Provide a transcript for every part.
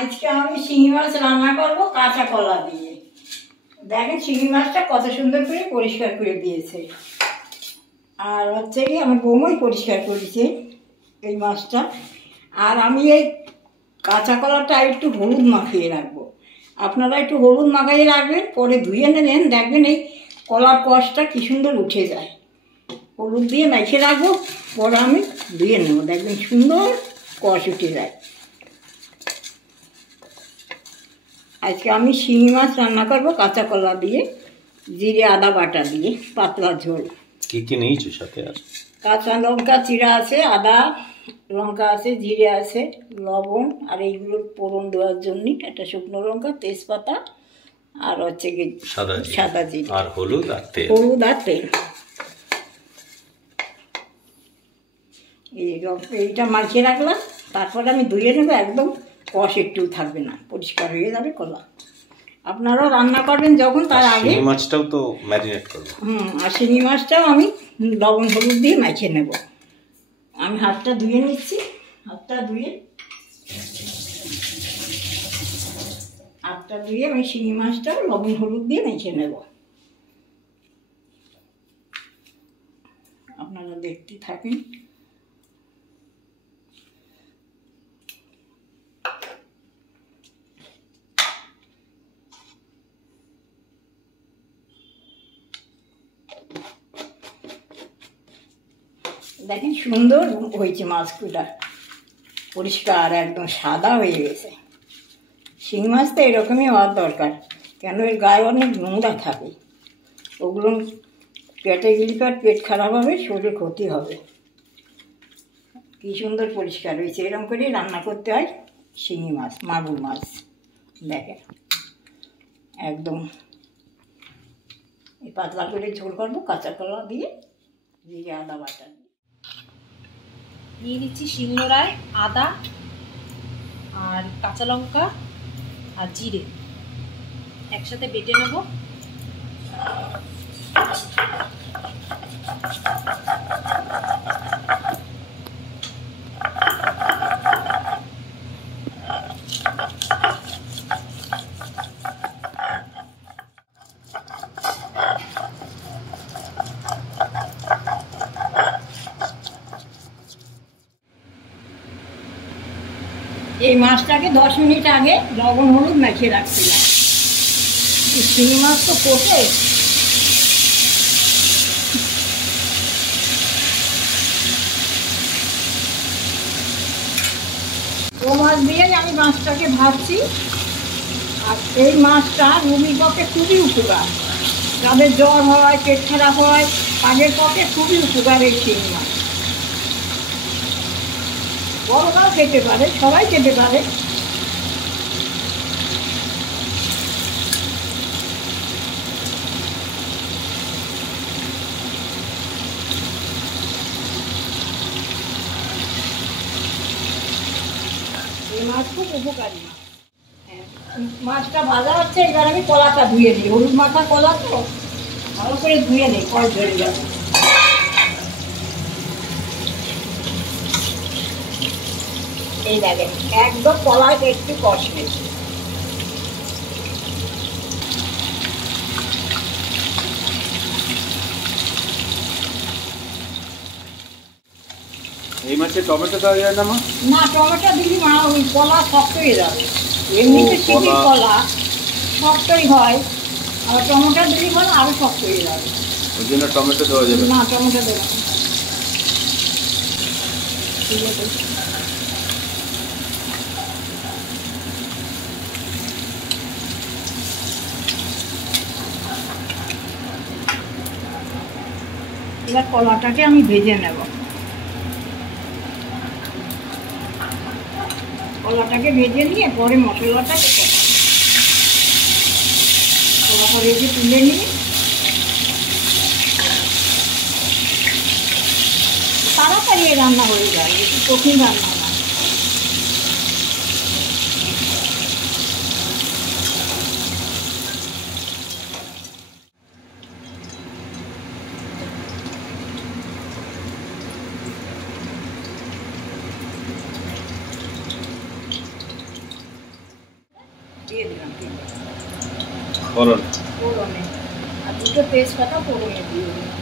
আজকে আমি শিঙি মাছ রান্না করব কাঁচা কলা দিয়ে। দেখেন শিঙি মাছটা কত সুন্দর করে পরিষ্কার করে দিয়েছে। আর হচ্ছে কি আমার বৌমাই পরিষ্কার করেছে এই মাছটা। আর আমি এই কাঁচা কলাটা একটু হলুদ মাখিয়ে রাখবো। আপনারা একটু হলুদ মাখিয়ে রাখবেন, পরে ধুয়ে নেবেন, দেখবেন এই কলার কষটা কী সুন্দর উঠে যায়। হলুদ দিয়ে মেখে রাখবো, পরে আমি ধুয়ে নেবো, দেখবেন সুন্দর কষ উঠে যায়। আজকে আমি শিঙি মাছ রান্না করবো কাঁচা কলা দিয়ে, জিরে আদা বাটা দিয়ে, পাতলা ঝোল। কি কি নিয়েছো সাথে? আর কাঁচা লঙ্কা চিরা আছে, আদা লঙ্কা আছে, জিরে আছে, লবণ, আর এইগুলোর ফোড়ন দেওয়ার জন্য একটা শুকনো লঙ্কা, তেজপাতা, আর হচ্ছে কি সাদা জিরে, আর হলুদ আর তেল। এইটা মাখিয়ে রাখলাম। তারপরে আমি ধুয়ে নেবো, একদম কষ একটু থাকবে না, পরিষ্কার হয়ে যাবে কলা। আপনারাও রান্না করবেন যখন, তার আগে শিঙি মাছটাও তো ম্যারিনেট করবো। আর শিঙি মাছটাও আমি লবণ হলুদ দিয়ে মাখিয়ে নেব। আমি হাতটা ধুয়ে নিচ্ছি, হাতটা ধুয়ে আমি শিঙি মাছটাও লবণ হলুদ দিয়ে মেখে নেব। আপনারা দেখতে থাকেন। দেখেন সুন্দর হয়েছে মাছগুলা, পরিষ্কার একদম সাদা হয়ে গেছে। শিঙি মাছ তো এরকমই হওয়ার দরকার, কেন এর গায়ে অনেক নোংরা থাকে, ওগুলো পেটে গেলে আর পেট খারাপ হবে, শরীরে ক্ষতি হবে। কী সুন্দর পরিষ্কার হয়েছে। এরকম করেই রান্না করতে হয় শিঙি মাছ, মাগুর মাছ। দেখেন একদম এই পাতলা করে ঝোল করবো কাঁচা কলা দিয়ে, জিরে আদা বাটা দিয়ে দিচ্ছি শিলনোড়ায় আদা আর কাঁচা লঙ্কা আর জিরে একসাথে বেটে নেব। এই মাছটাকে 10 মিনিট আগে লবণ হলুদ মেখে রাখছিলাম। শিঙি মাছ তো কষে ও মাছ দিয়েই আমি মাছটাকে ভাজছি। আর এই মাছটা রুগীর পক্ষে খুবই উপকার, যাদের জ্বর হয়, পেট খারাপ হয়, তাদের পক্ষে খুবই উপকার এই শিঙি মাছ। বড়রাও খেতে পারে, সবাই খেতে পারে। এই মাছ খুব উপকারী মাছ। মাছটা ভাজা হচ্ছে, এবার আমি কলাটা ধুয়ে দিই। হলুদ মাখা কলা তো ভালো করে ধুয়ে নিই, কল ধরে যাবে। এই দেখেন একদম কলায় একটু কষ নেই। এই মাছে টমেটো দেওয়া যায় না মা? না, টমেটো দিলি মা ওই কলা শক্ত হয়ে যাবে। এমনিতে শিঙি কলা শক্তই হয়, আর টমেটো দিলি কলা আরো শক্ত হয়ে যাবে। ওই জন্য টমেটো দেওয়া যাবে না, টমেটো দেবো না। ঠিক আছে, এবার কলাটাকে আমি ভেজে নেব। কলাটাকে ভেজে নিয়ে পরে মশলাটাকে কলাটা ভেজে তুলে নিয়ে তাড়াতাড়ি রান্না হয়ে যায়, একটু কঠিন রান্না না। দিয়ে দিলাম ফোড়ন। ফোড়নে, আর দুটো তেজপাতা ফোড়নে দিয়ে দিলাম।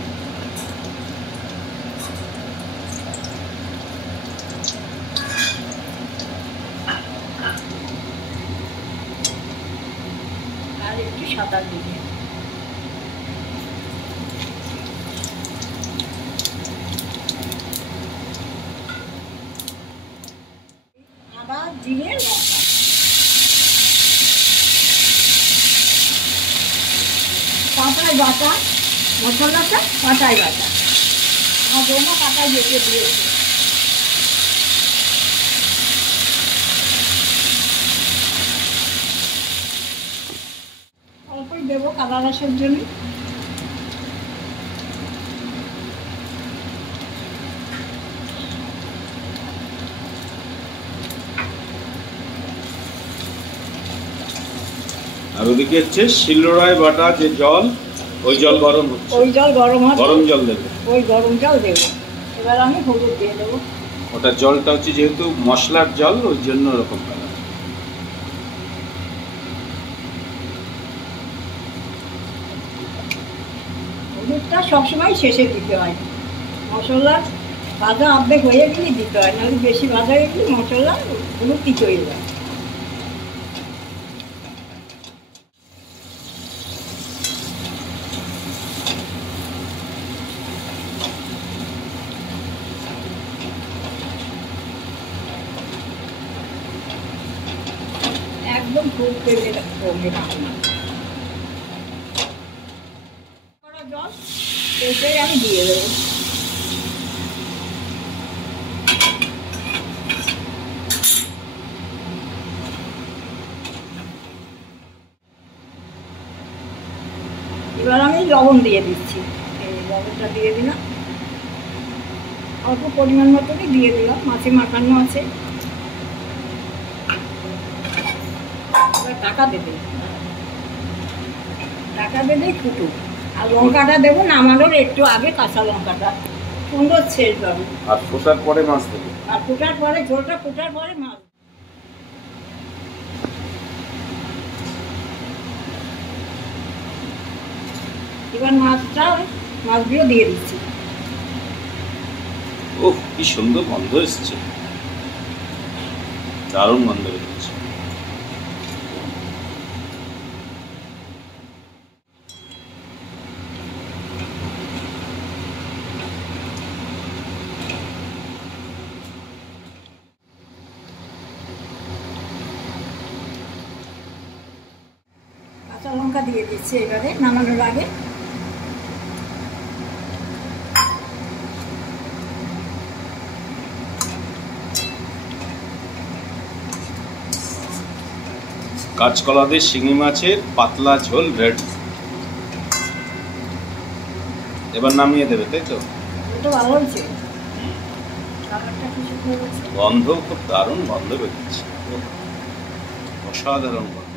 আর একটু সাদা দিয়ে আদা জিরে লঙ্কা, পাতায় বাটা মশলাটা, পাতায় বাটা আমার বৌমা পাতায় বেটে দিয়েছে। অল্পই দেবো কাদা রসের জন্য। আর ওদিকে হচ্ছে শিলনোড়ায় বাটা যে জল, ওই জল গরম হচ্ছে। ওই জল গরম হবে, গরম জল দেবে। ওই গরম জল দেবো। এবার আমি হলুদ দিয়ে দেবো। ওটা জলটা হচ্ছে যেহেতু মশলার জল, ওই জন্য ওরকম কালার। হলুদটা সবসময় শেষে দিতে হয়, মশলা ভাজা অর্ধেক হয়ে গেলে দিতে হয়, নাহলে বেশি ভাজা হয়ে গেলে মশলা হলুদ তিতো হয়ে যায়। একদম খুব তেলে কমে রাখুন। জল এটাই আমি দিয়ে দেবো। এবার আমি লবণ দিয়ে দিচ্ছি, এই লবণটা দিয়ে দিলাম, অল্প পরিমাণ মতনই দিয়ে দিলাম, মাছে মাখানো আছে। এবার ঢাকা দেবে, ঢাকা দেবেই ফুটুক। আর লঙ্কাটা দেবো নামানোর একটু আগে, কাঁচা লঙ্কাটা সুন্দর ছেড় পাবে। আর ফোটার পরে মাছ দেবে। আর ফোটার পরে, ঝোলটা ফোটার পরে মাছ। এবার মাছগুলো দিয়ে দিচ্ছি। ওহ, কি সুন্দর গন্ধ এসছে, দারুণ গন্ধ বেরোচ্ছে। কাঁচা লঙ্কা দিয়ে দিচ্ছি এবারে নামানোর আগে। কাঁচকলা দিয়ে শিঙি মাছের পাতলা ঝোল রেডি। এবার নামিয়ে দেবে, তাই তো? এটা ভালো হয়েছে, কালারটা কি সুন্দর হয়েছে। গন্ধ খুব দারুণ গন্ধ বেরোচ্ছে, অসাধারণ গন্ধ।